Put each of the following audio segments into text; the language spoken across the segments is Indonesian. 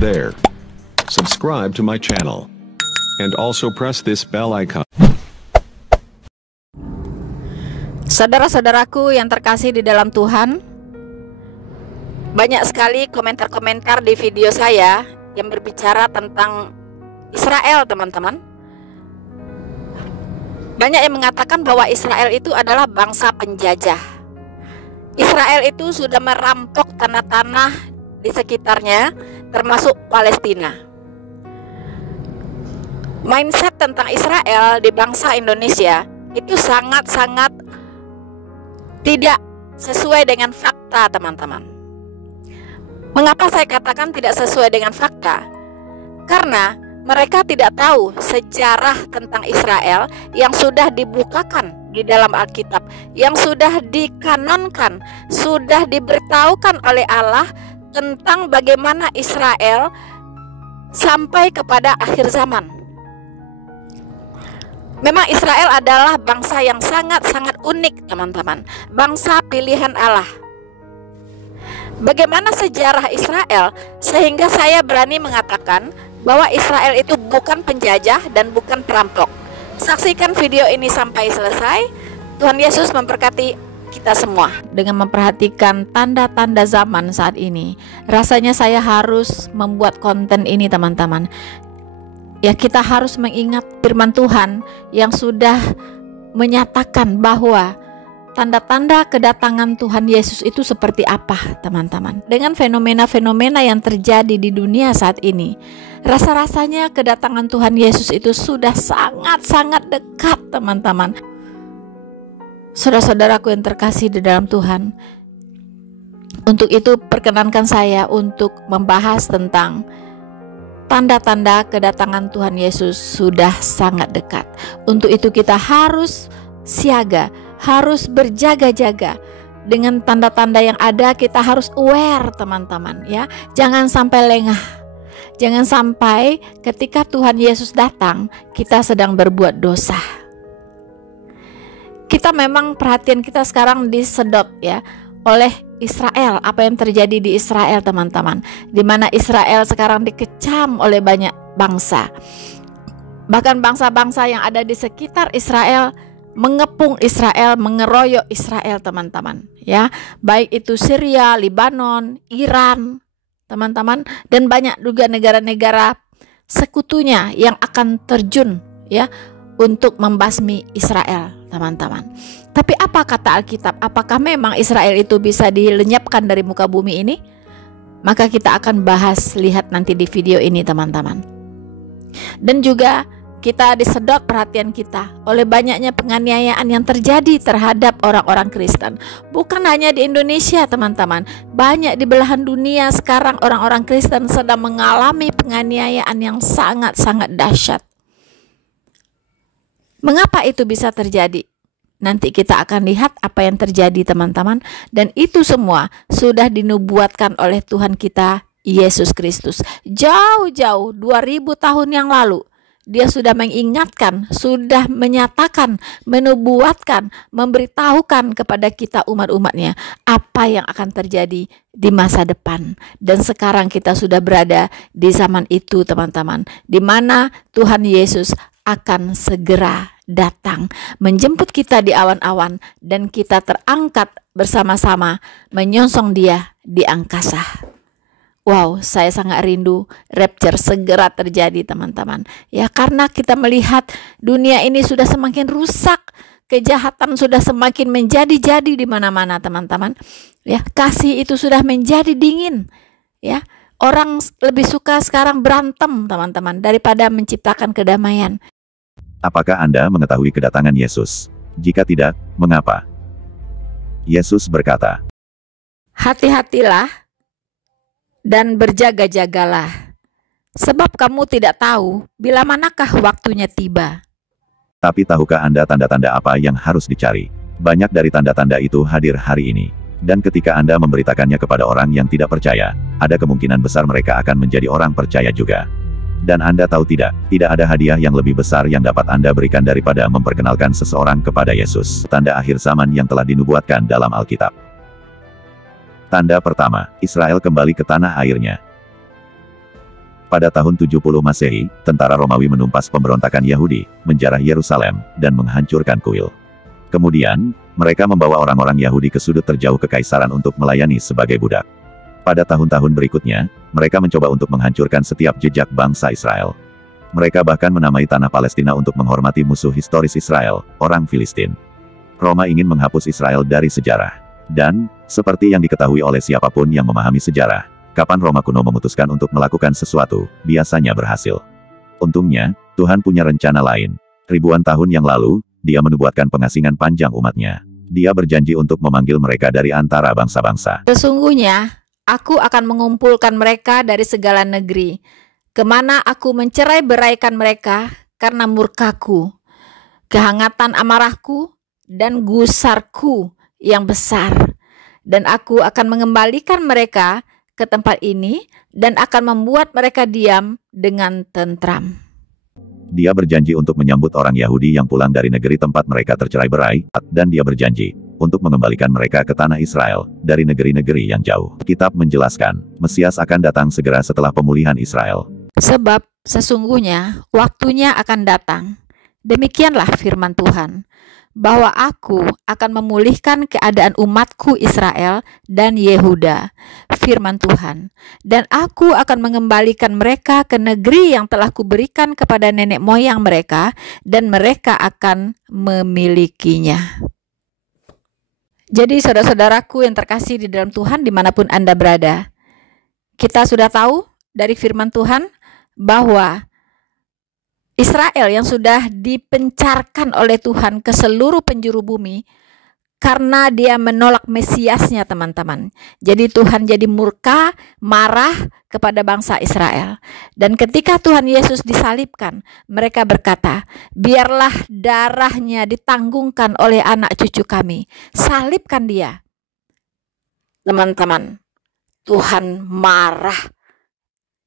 there. Subscribe to my channel. And also press this bell icon. Saudara-saudaraku yang terkasih di dalam Tuhan, banyak sekali komentar-komentar di video saya yang berbicara tentang Israel, teman-teman. Banyak yang mengatakan bahwa Israel itu adalah bangsa penjajah. Israel itu sudah merampok tanah-tanah di sekitarnya, termasuk Palestina. Mindset tentang Israel di bangsa Indonesia itu sangat-sangat tidak sesuai dengan fakta, teman-teman. Mengapa saya katakan tidak sesuai dengan fakta? Karena mereka tidak tahu sejarah tentang Israel yang sudah dibukakan di dalam Alkitab, yang sudah dikanonkan, sudah diberitahukan oleh Allah tentang bagaimana Israel sampai kepada akhir zaman. Memang Israel adalah bangsa yang sangat-sangat unik, teman-teman. Bangsa pilihan Allah. Bagaimana sejarah Israel sehingga saya berani mengatakan bahwa Israel itu bukan penjajah dan bukan perampok. Saksikan video ini sampai selesai. Tuhan Yesus memberkati kita semua. Dengan memperhatikan tanda-tanda zaman saat ini, rasanya saya harus membuat konten ini, teman-teman. Ya, kita harus mengingat firman Tuhan yang sudah menyatakan bahwa tanda-tanda kedatangan Tuhan Yesus itu seperti apa, teman-teman. Dengan fenomena-fenomena yang terjadi di dunia saat ini, rasa-rasanya kedatangan Tuhan Yesus itu sudah sangat-sangat dekat, teman-teman. Saudara-saudaraku yang terkasih di dalam Tuhan, untuk itu perkenankan saya untuk membahas tentang tanda-tanda kedatangan Tuhan Yesus sudah sangat dekat. Untuk itu kita harus siaga, harus berjaga-jaga. Dengan tanda-tanda yang ada kita harus aware, teman-teman, ya. Jangan sampai lengah. Jangan sampai ketika Tuhan Yesus datang kita sedang berbuat dosa. Kita memang perhatian kita sekarang disedot, ya, oleh Israel, apa yang terjadi di Israel, teman-teman, di mana Israel sekarang dikecam oleh banyak bangsa. Bahkan bangsa-bangsa yang ada di sekitar Israel mengepung Israel, mengeroyok Israel, teman-teman, ya. Baik itu Syria, Lebanon, Iran, teman-teman, dan banyak juga negara-negara sekutunya yang akan terjun, ya, untuk membasmi Israel, teman-teman. Tapi apa kata Alkitab? Apakah memang Israel itu bisa dilenyapkan dari muka bumi ini? Maka kita akan bahas, lihat nanti di video ini, teman-teman. Dan juga kita disedot perhatian kita oleh banyaknya penganiayaan yang terjadi terhadap orang-orang Kristen. Bukan hanya di Indonesia, teman-teman. Banyak di belahan dunia sekarang orang-orang Kristen sedang mengalami penganiayaan yang sangat-sangat dahsyat. Mengapa itu bisa terjadi? Nanti kita akan lihat apa yang terjadi, teman-teman. Dan itu semua sudah dinubuatkan oleh Tuhan kita Yesus Kristus. Jauh-jauh 2000 tahun yang lalu Dia sudah mengingatkan, sudah menyatakan, menubuatkan, memberitahukan kepada kita umat-umatnya apa yang akan terjadi di masa depan. Dan sekarang kita sudah berada di zaman itu, teman-teman, di mana Tuhan Yesus akan segera datang menjemput kita di awan-awan, dan kita terangkat bersama-sama menyongsong Dia di angkasa. Wow, saya sangat rindu rapture segera terjadi, teman-teman. Ya, karena kita melihat dunia ini sudah semakin rusak, kejahatan sudah semakin menjadi-jadi di mana-mana, teman-teman. Ya, kasih itu sudah menjadi dingin. Ya, orang lebih suka sekarang berantem, teman-teman, daripada menciptakan kedamaian. Apakah Anda mengetahui kedatangan Yesus? Jika tidak, mengapa? Yesus berkata, "Hati-hatilah dan berjaga-jagalah, sebab kamu tidak tahu bila manakah waktunya tiba." Tapi tahukah Anda tanda-tanda apa yang harus dicari? Banyak dari tanda-tanda itu hadir hari ini. Dan ketika Anda memberitakannya kepada orang yang tidak percaya, ada kemungkinan besar mereka akan menjadi orang percaya juga. Dan Anda tahu tidak ada hadiah yang lebih besar yang dapat Anda berikan daripada memperkenalkan seseorang kepada Yesus. Tanda akhir zaman yang telah dinubuatkan dalam Alkitab. Tanda pertama, Israel kembali ke tanah airnya. Pada tahun 70 Masehi, tentara Romawi menumpas pemberontakan Yahudi, menjarah Yerusalem, dan menghancurkan kuil. Kemudian, mereka membawa orang-orang Yahudi ke sudut terjauh kekaisaran untuk melayani sebagai budak. Pada tahun-tahun berikutnya, mereka mencoba untuk menghancurkan setiap jejak bangsa Israel. Mereka bahkan menamai tanah Palestina untuk menghormati musuh historis Israel, orang Filistin. Roma ingin menghapus Israel dari sejarah. Dan, seperti yang diketahui oleh siapapun yang memahami sejarah, kapan Roma kuno memutuskan untuk melakukan sesuatu, biasanya berhasil. Untungnya, Tuhan punya rencana lain. Ribuan tahun yang lalu, Dia menubuatkan pengasingan panjang umatnya. Dia berjanji untuk memanggil mereka dari antara bangsa-bangsa. Sesungguhnya, aku akan mengumpulkan mereka dari segala negeri, kemana aku mencerai-beraikan mereka karena murkaku, kehangatan amarahku, dan gusarku yang besar. Dan aku akan mengembalikan mereka ke tempat ini dan akan membuat mereka diam dengan tentram. Dia berjanji untuk menyambut orang Yahudi yang pulang dari negeri tempat mereka tercerai-berai, dan dia berjanji untuk mengembalikan mereka ke tanah Israel dari negeri-negeri yang jauh. Kitab menjelaskan, Mesias akan datang segera setelah pemulihan Israel. Sebab sesungguhnya waktunya akan datang. Demikianlah firman Tuhan, bahwa aku akan memulihkan keadaan umatku Israel dan Yehuda, firman Tuhan, dan aku akan mengembalikan mereka ke negeri yang telah kuberikan kepada nenek moyang mereka, dan mereka akan memilikinya. Jadi saudara-saudaraku yang terkasih di dalam Tuhan dimanapun Anda berada, kita sudah tahu dari firman Tuhan bahwa Israel yang sudah dipencarkan oleh Tuhan ke seluruh penjuru bumi karena dia menolak Mesiasnya, teman-teman. Jadi Tuhan jadi murka, marah kepada bangsa Israel. Dan ketika Tuhan Yesus disalibkan, mereka berkata, biarlah darahnya ditanggungkan oleh anak cucu kami. Salibkan dia. Teman-teman, Tuhan marah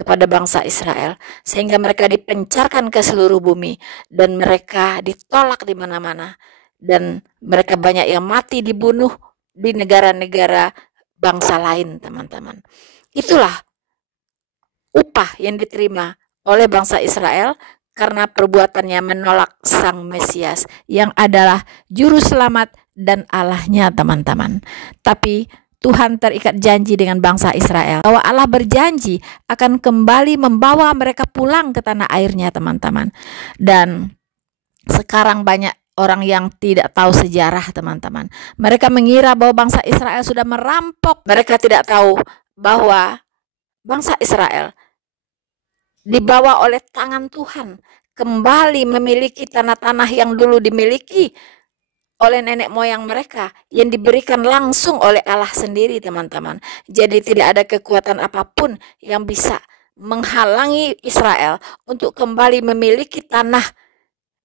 kepada bangsa Israel, sehingga mereka dipencarkan ke seluruh bumi, dan mereka ditolak di mana-mana, dan mereka banyak yang mati dibunuh di negara-negara bangsa lain, teman-teman. Itulah upah yang diterima oleh bangsa Israel karena perbuatannya menolak Sang Mesias yang adalah juru selamat dan Allahnya, teman-teman. Tapi Tuhan terikat janji dengan bangsa Israel, bahwa Allah berjanji akan kembali membawa mereka pulang ke tanah airnya, teman-teman. Dan sekarang banyak orang yang tidak tahu sejarah, teman-teman. Mereka mengira bahwa bangsa Israel sudah merampok. Mereka tidak tahu bahwa bangsa Israel dibawa oleh tangan Tuhan kembali memiliki tanah-tanah yang dulu dimiliki oleh nenek moyang mereka, yang diberikan langsung oleh Allah sendiri, teman-teman. Jadi tidak ada kekuatan apapun yang bisa menghalangi Israel untuk kembali memiliki tanah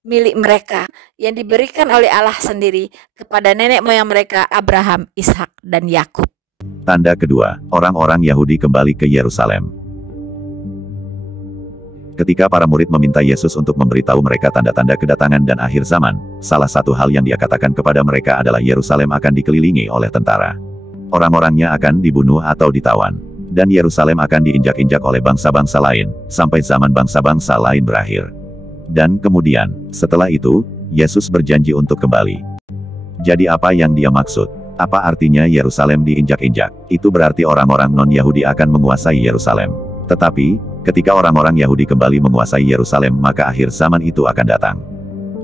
milik mereka yang diberikan oleh Allah sendiri kepada nenek moyang mereka, Abraham, Ishak, dan Yakub. Tanda kedua, orang-orang Yahudi kembali ke Yerusalem. Ketika para murid meminta Yesus untuk memberitahu mereka tanda-tanda kedatangan dan akhir zaman, salah satu hal yang Dia katakan kepada mereka adalah Yerusalem akan dikelilingi oleh tentara. Orang-orangnya akan dibunuh atau ditawan. Dan Yerusalem akan diinjak-injak oleh bangsa-bangsa lain, sampai zaman bangsa-bangsa lain berakhir. Dan kemudian, setelah itu, Yesus berjanji untuk kembali. Jadi apa yang Dia maksud? Apa artinya Yerusalem diinjak-injak? Itu berarti orang-orang non-Yahudi akan menguasai Yerusalem. Tetapi, ketika orang-orang Yahudi kembali menguasai Yerusalem, maka akhir zaman itu akan datang.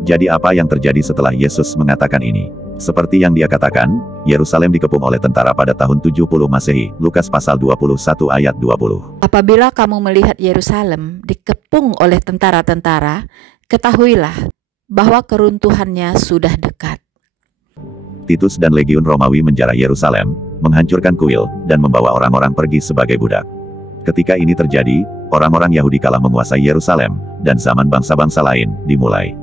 Jadi apa yang terjadi setelah Yesus mengatakan ini? Seperti yang Dia katakan, Yerusalem dikepung oleh tentara pada tahun 70 Masehi, Lukas pasal 21 ayat 20. Apabila kamu melihat Yerusalem dikepung oleh tentara-tentara, ketahuilah bahwa keruntuhannya sudah dekat. Titus dan legiun Romawi menjarah Yerusalem, menghancurkan kuil, dan membawa orang-orang pergi sebagai budak. Ketika ini terjadi, orang-orang Yahudi kalah menguasai Yerusalem, dan zaman bangsa-bangsa lain dimulai.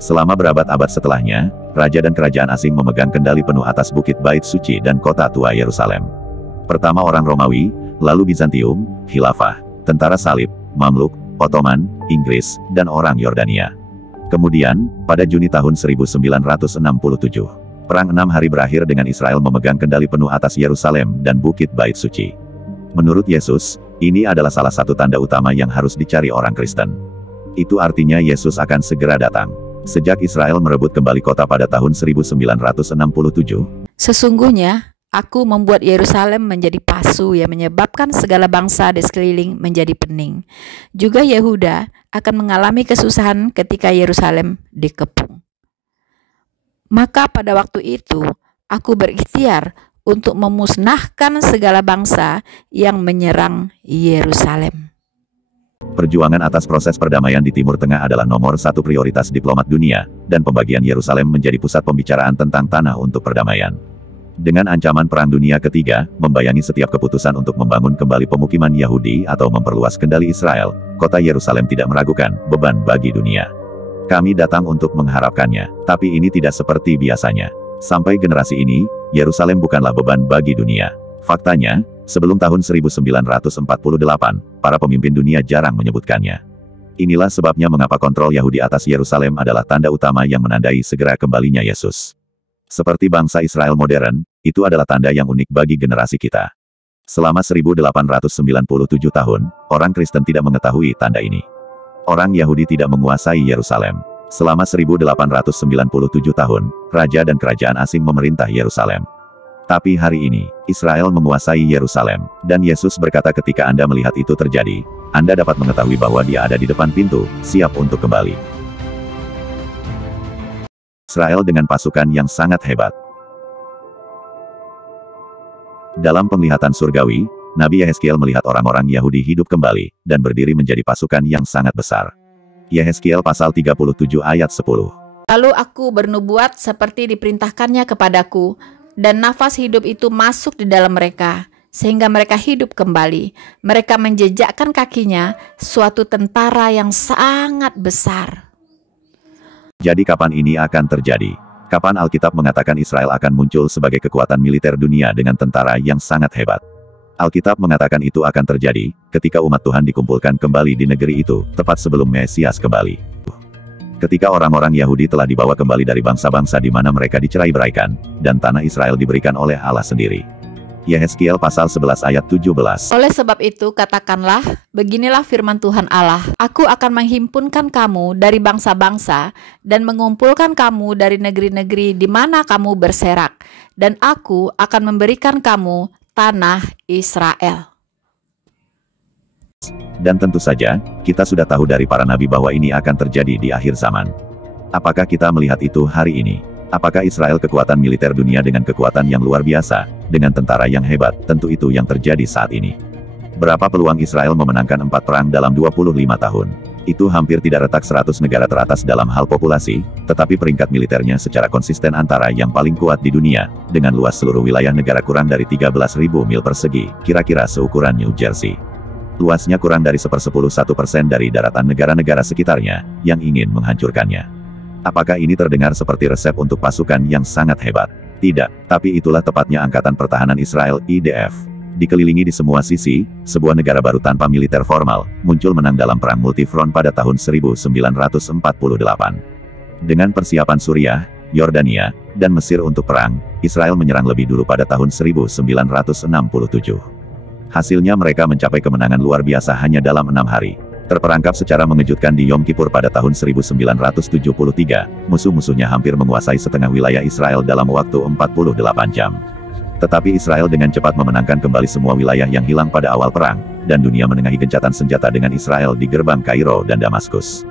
Selama berabad-abad setelahnya, raja dan kerajaan asing memegang kendali penuh atas bukit Bait Suci dan kota tua Yerusalem. Pertama orang Romawi, lalu Bizantium, Khilafah, tentara salib, Mamluk, Ottoman, Inggris, dan orang Yordania. Kemudian, pada Juni tahun 1967, perang 6 hari berakhir dengan Israel memegang kendali penuh atas Yerusalem dan bukit Bait Suci. Menurut Yesus, ini adalah salah satu tanda utama yang harus dicari orang Kristen. Itu artinya Yesus akan segera datang. Sejak Israel merebut kembali kota pada tahun 1967, Sesungguhnya, aku membuat Yerusalem menjadi pasu yang menyebabkan segala bangsa di sekeliling menjadi pening. Juga Yehuda akan mengalami kesusahan ketika Yerusalem dikepung. Maka pada waktu itu, aku berikhtiar untuk memusnahkan segala bangsa yang menyerang Yerusalem. perjuangan atas proses perdamaian di Timur Tengah adalah nomor satu prioritas diplomat dunia, dan pembagian Yerusalem menjadi pusat pembicaraan tentang tanah untuk perdamaian. Dengan ancaman Perang Dunia Ketiga, membayangi setiap keputusan untuk membangun kembali pemukiman Yahudi atau memperluas kendali Israel, kota Yerusalem tidak meragukan beban bagi dunia. Kami datang untuk mengharapkannya, tapi ini tidak seperti biasanya. Sampai generasi ini, Yerusalem bukanlah beban bagi dunia. Faktanya, sebelum tahun 1948, para pemimpin dunia jarang menyebutkannya. Inilah sebabnya mengapa kontrol Yahudi atas Yerusalem adalah tanda utama yang menandai segera kembalinya Yesus. Seperti bangsa Israel modern, itu adalah tanda yang unik bagi generasi kita. Selama 1897 tahun, orang Kristen tidak mengetahui tanda ini. Orang Yahudi tidak menguasai Yerusalem. Selama 1897 tahun, raja dan kerajaan asing memerintah Yerusalem. Tapi hari ini, Israel menguasai Yerusalem, dan Yesus berkata ketika Anda melihat itu terjadi, Anda dapat mengetahui bahwa Dia ada di depan pintu, siap untuk kembali. Israel dengan pasukan yang sangat hebat. Dalam penglihatan surgawi, Nabi Yehezkiel melihat orang-orang Yahudi hidup kembali, dan berdiri menjadi pasukan yang sangat besar. Yehezkiel pasal 37 ayat 10. Lalu aku bernubuat seperti diperintahkannya kepadaku, dan nafas hidup itu masuk di dalam mereka, sehingga mereka hidup kembali. Mereka menjejakkan kakinya, suatu tentara yang sangat besar. Jadi kapan ini akan terjadi? Kapan Alkitab mengatakan Israel akan muncul sebagai kekuatan militer dunia dengan tentara yang sangat hebat? Alkitab mengatakan itu akan terjadi, ketika umat Tuhan dikumpulkan kembali di negeri itu, tepat sebelum Mesias kembali. Ketika orang-orang Yahudi telah dibawa kembali dari bangsa-bangsa di mana mereka dicerai-beraikan, dan tanah Israel diberikan oleh Allah sendiri. Yehezkiel pasal 11 ayat 17. Oleh sebab itu katakanlah, beginilah firman Tuhan Allah, aku akan menghimpunkan kamu dari bangsa-bangsa, dan mengumpulkan kamu dari negeri-negeri di mana kamu berserak, dan aku akan memberikan kamu tanah Israel. Dan tentu saja, kita sudah tahu dari para nabi bahwa ini akan terjadi di akhir zaman. Apakah kita melihat itu hari ini? Apakah Israel kekuatan militer dunia dengan kekuatan yang luar biasa, dengan tentara yang hebat? Tentu itu yang terjadi saat ini. Berapa peluang Israel memenangkan 4 perang dalam 25 tahun? Itu hampir tidak retak 100 negara teratas dalam hal populasi, tetapi peringkat militernya secara konsisten antara yang paling kuat di dunia, dengan luas seluruh wilayah negara kurang dari 13.000 mil persegi, kira-kira seukuran New Jersey. Luasnya kurang dari 1/11% dari daratan negara-negara sekitarnya, yang ingin menghancurkannya. Apakah ini terdengar seperti resep untuk pasukan yang sangat hebat? Tidak, tapi itulah tepatnya Angkatan Pertahanan Israel, IDF. Dikelilingi di semua sisi, sebuah negara baru tanpa militer formal, muncul menang dalam perang multifront pada tahun 1948. Dengan persiapan Suriah, Yordania, dan Mesir untuk perang, Israel menyerang lebih dulu pada tahun 1967. Hasilnya mereka mencapai kemenangan luar biasa hanya dalam 6 hari. Terperangkap secara mengejutkan di Yom Kippur pada tahun 1973, musuh-musuhnya hampir menguasai setengah wilayah Israel dalam waktu 48 jam. Tetapi Israel dengan cepat memenangkan kembali semua wilayah yang hilang pada awal perang, dan dunia menengahi gencatan senjata dengan Israel di gerbang Kairo dan Damaskus.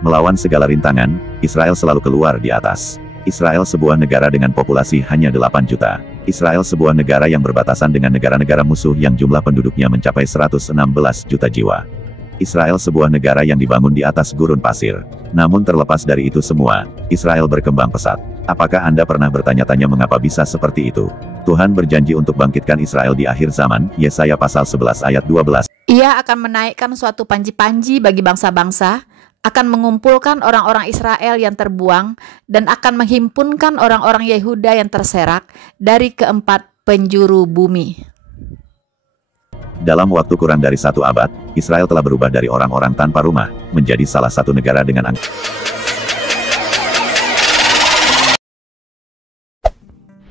Melawan segala rintangan, Israel selalu keluar di atas. Israel sebuah negara dengan populasi hanya 8 juta. Israel sebuah negara yang berbatasan dengan negara-negara musuh yang jumlah penduduknya mencapai 116 juta jiwa. Israel sebuah negara yang dibangun di atas gurun pasir. Namun terlepas dari itu semua, Israel berkembang pesat. Apakah Anda pernah bertanya-tanya mengapa bisa seperti itu? Tuhan berjanji untuk bangkitkan Israel di akhir zaman, Yesaya pasal 11 ayat 12. Ia akan menaikkan suatu panji-panji bagi bangsa-bangsa, akan mengumpulkan orang-orang Israel yang terbuang, dan akan menghimpunkan orang-orang Yehuda yang terserak dari keempat penjuru bumi. Dalam waktu kurang dari 1 abad, Israel telah berubah dari orang-orang tanpa rumah, menjadi salah satu negara dengan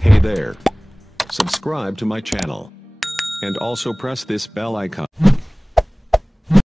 Hey there. Subscribe to my channel. And also press this bell icon.